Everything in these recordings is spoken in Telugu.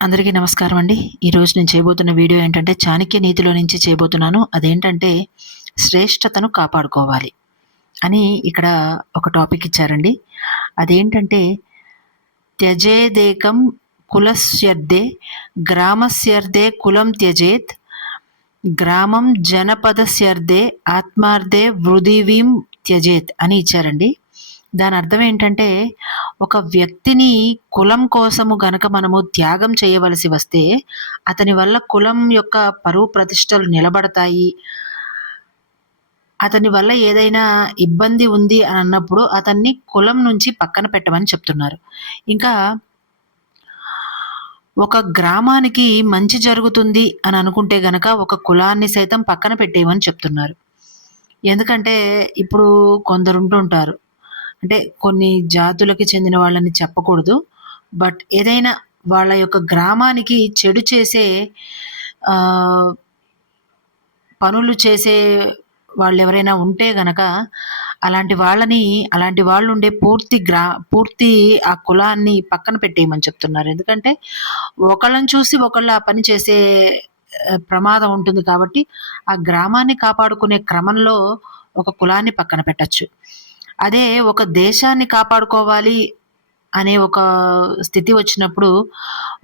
అందరికీ నమస్కారం అండి. ఈరోజు నేను చేయబోతున్న వీడియో ఏంటంటే చాణక్య నీతిలో నుంచి చేయబోతున్నాను. అదేంటంటే శ్రేష్టతను కాపాడుకోవాలి అని ఇక్కడ ఒక టాపిక్ ఇచ్చారండి. అదేంటంటే త్యజేదేకం కులస్యర్ధే గ్రామస్యర్ధే కులం త్యజేత్ గ్రామం జనపదస్యర్ధే ఆత్మార్థే వృధివీం త్యజేత్ అని ఇచ్చారండి. దాని అర్థం ఏంటంటే ఒక వ్యక్తిని కులం కోసము గనక మనము త్యాగం చేయవలసి వస్తే అతని వల్ల కులం యొక్క పరువు ప్రతిష్టలు నిలబడతాయి. అతని వల్ల ఏదైనా ఇబ్బంది ఉంది అని అన్నప్పుడు అతన్ని కులం నుంచి పక్కన పెట్టమని చెప్తున్నారు. ఇంకా ఒక గ్రామానికి మంచి జరుగుతుంది అని అనుకుంటే గనక ఒక కులాన్ని సైతం పక్కన పెట్టేయమని చెప్తున్నారు. ఎందుకంటే ఇప్పుడు కొందరుంటుంటారు. అంటే కొన్ని జాతులకి చెందిన వాళ్ళని చెప్పకూడదు. బట్ ఏదైనా వాళ్ళ యొక్క గ్రామానికి చెడు చేసే ఆహ్, పనులు చేసే వాళ్ళెవరైనా ఉంటే గనక అలాంటి వాళ్ళుండే పూర్తి ఆ కులాన్ని పక్కన పెట్టేయమని చెప్తున్నారు. ఎందుకంటే ఒకళ్ళని చూసి ఒకళ్ళు ఆ పని చేసే ప్రమాదం ఉంటుంది కాబట్టి ఆ గ్రామాన్ని కాపాడుకునే క్రమంలో ఒక కులాన్ని పక్కన పెట్టొచ్చు. అదే ఒక దేశాన్ని కాపాడుకోవాలి అనే ఒక స్థితి వచ్చినప్పుడు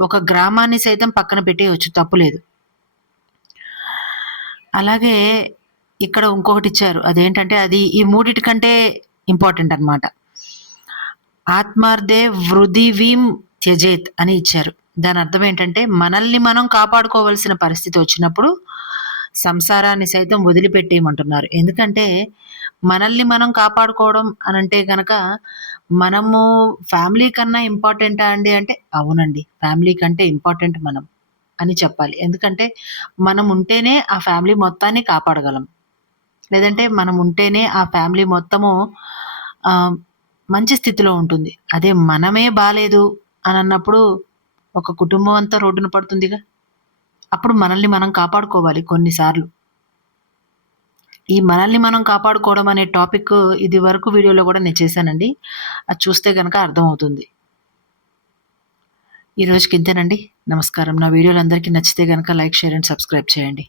ఒక గ్రామాన్ని సైతం పక్కన పెట్టేయొచ్చు, తప్పులేదు. అలాగే ఇక్కడ ఇంకొకటిచ్చారు. అదేంటంటే అది ఈ మూడిటి కంటే ఇంపార్టెంట్ అన్నమాట. ఆత్మార్థే వృధివీం త్యజేత్ అని ఇచ్చారు. దాని అర్థం ఏంటంటే మనల్ని మనం కాపాడుకోవాల్సిన పరిస్థితి వచ్చినప్పుడు సంసారాన్ని సైతం వదిలిపెట్టేయమంటున్నారు. ఎందుకంటే మనల్ని మనం కాపాడుకోవడం అనంటే గనక మనము ఫ్యామిలీ కన్నా ఇంపార్టెంటా అండి అంటే అవునండి. ఫ్యామిలీ కంటే ఇంపార్టెంట్ మనం అని చెప్పాలి. ఎందుకంటే మనం ఉంటేనే ఆ ఫ్యామిలీ మొత్తాన్ని కాపాడగలం. లేదంటే మనం ఉంటేనే ఆ ఫ్యామిలీ మొత్తము ఆహ్, మంచి స్థితిలో ఉంటుంది. అదే మనమే బాలేదు అనన్నప్పుడు ఒక కుటుంబం అంతా రోడ్డున పడుతుందిగా. అప్పుడు మనల్ని మనం కాపాడుకోవాలి కొన్ని సార్లు. ఈ మనల్ని మనం కాపాడుకోవడం అనే టాపిక్ ఇదివరకు వీడియోలో గూడా నేను చేశానండి. అది చూస్తే గనక అర్థమవుతుంది. ఈ రోజుకి ఇంతేనండి. నమస్కారం. నా వీడియోలు అందరికీ నచ్చితే గనక లైక్, షేర్ అండ్ సబ్స్క్రైబ్ చేయండి.